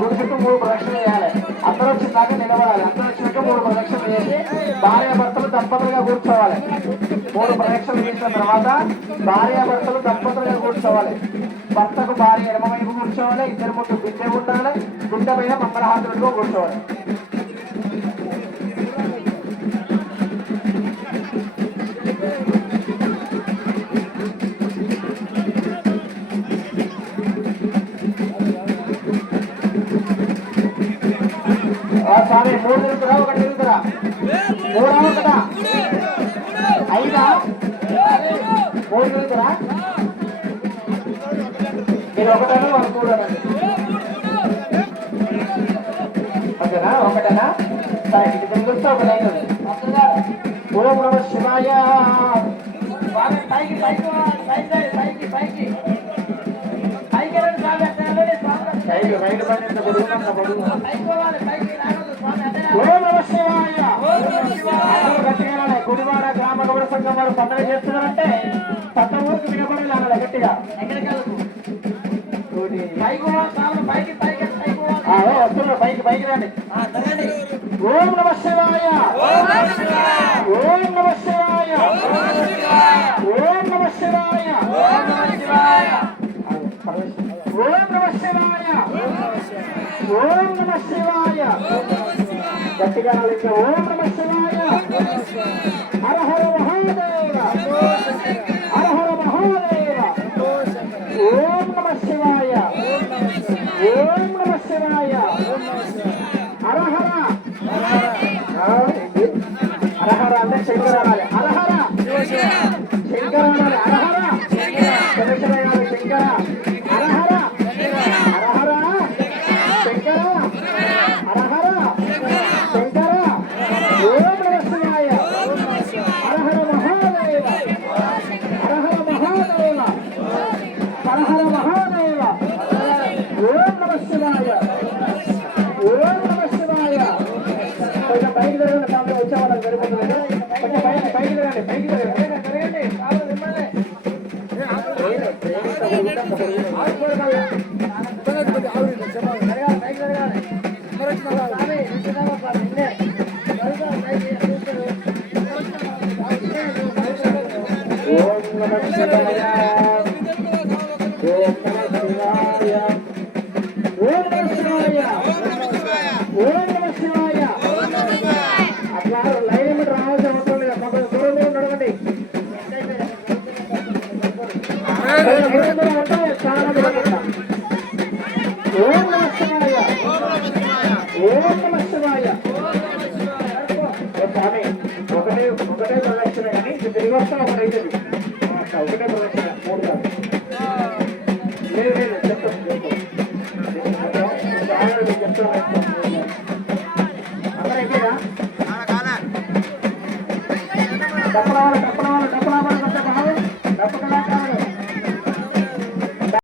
గుడి చుట్టూ 3 ప్రదక్షిణలు చేయాలి. అందరూ వచ్చిందాకా నిలబడాలి. అందరూ వచ్చినాక 3 ప్రదక్షిణలు చేసి భార్యాభర్తలు దంపతులుగా కూర్చోవాలి. 3 ప్రదక్షిణలు చేసిన తర్వాత భార్యాభర్తలు దంపతులుగా కూర్చోవాలి. భర్తకు భార్య ఎడమ వైపు కూర్చోవాలి. ఇద్దరు ముందు బిడ్డ ఉండాలి. బిడ్డ పైన మంగళహారతులతో కూర్చోవాలి. స్వామి 3 తిరుగుతురా, 1 తిరుగుతురా, 3 కదా 5 3 తిరుగుతురా, మీరు 1 వాళ్ళు 3 ఓకేనా? 1 సరే, ఇది తిరుగుతా 1 అవుతుంది. ఓం నమః శివాయ. పైకి పైకి పైకి పైకి రైట్ పైన గుడివాడ గ్రామ గౌడ సంఘం వారు పండుగ చేస్తున్నారంటే పక్క ఊరికి వినపడాలి అన్నాడు గట్టిగా. వస్తున్నారు పైకి పైకి రండి. ఓం నమ శివాయ. ఓం నమ శివాయ. ఓం నమ శివాయ. ఓం నమ శివాయ. ఓం నమ శివాయ. గట్టిగా ఓం నమ శివాయ. హర హర మహాదేవ. హర హర మహాదేవ. ఓం నమ శివాయ. ఓం నమ శివాయ. హర హర. హర హర అంటే శంకర అనాలి. హర హర శంకర అనాలి. హర హర శంకర అనాలి. శంకర హర హర. హర హర శంకర. హర హర శంకర. ఓం నమ శివాయ. హర హర మహాదేవ. హర హర మహాదేవ. హర హర మహాదేవ. ఓం నమ శివాయ. ఓం నమ శివాయ. కొంచెం పైకి జరగండి. సార్లు వచ్చే వాళ్ళకి సరిపోతుంది. కొంచెం పైకి పైకి జరగండి. పైకి జరగండి. అట్లా లైన్ రావాల్సిన అవసరం లేదు. కొంత దూరంలో నడవండి. చాలా దూరంగా. ఓం నమ శివాయ. ఓం నమ శివాయ.